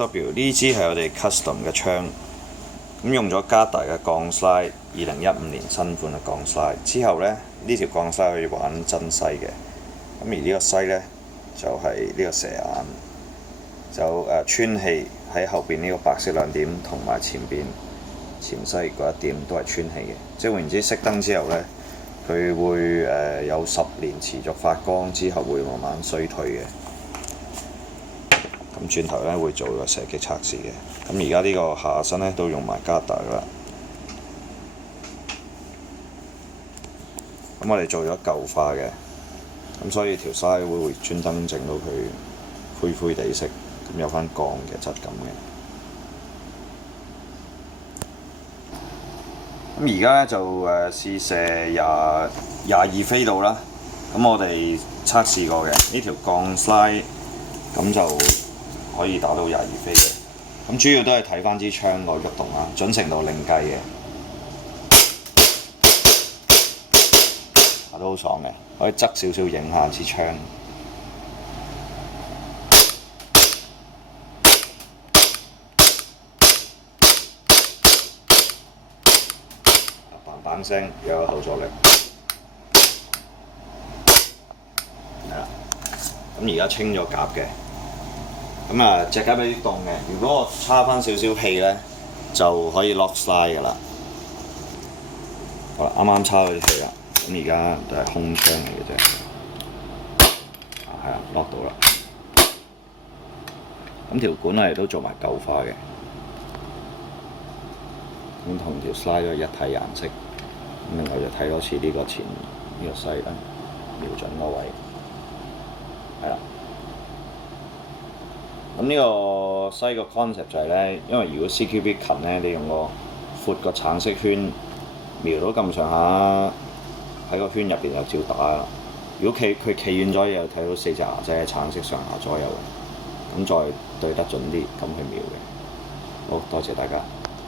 W 呢支係我哋 custom 嘅槍，咁用咗加大嘅鋼篩，2015年新款嘅鋼篩。之後呢，呢條鋼篩可以玩真篩嘅，咁而呢個篩呢，就係呢個蛇眼，就穿氣喺後邊呢個白色兩點同埋前邊前篩嗰一點都係穿氣嘅，即係換言之熄燈之後呢，佢會有10年持續發光，之後會慢慢衰退嘅。咁轉頭咧會做個射擊測試嘅。咁而家呢個下身咧都用埋加大㗎啦。咁我哋做咗舊化嘅，咁所以條篩會專登整到佢灰灰地色，咁有翻鋼嘅質感嘅。咁而家咧就試射22飛度啦。咁我哋測試過嘅呢條鋼篩，咁就可以打到22飛嘅。咁主要都係睇翻支槍個喐動啊，準程度另計嘅。打得好爽嘅，可以側少少影下支槍。嘭嘭聲，有後座力。係啦，咁而家清咗夾嘅。咁啊，隻夾有啲凍嘅。如果我叉翻少少氣咧，就可以 lock slide 㗎啦。好啦，啱啱叉咗啲氣啦。咁而家都係空槍嚟嘅啫。係啊 ，lock 到啦。咁條管我哋都做埋舊化嘅。咁同條 slide 都係一體顏色。咁另外就睇多次呢個前呢個篩啦，瞄準個位。係啦。咁呢個篩個 concept 就係咧，因為如果 CQB 近咧，你用個闊個橙色圈瞄到咁上下，喺個圈入邊就照打。如果佢企遠咗，又睇到4隻牙仔橙色上下左右，咁再對得準啲，咁去瞄嘅。好多謝大家。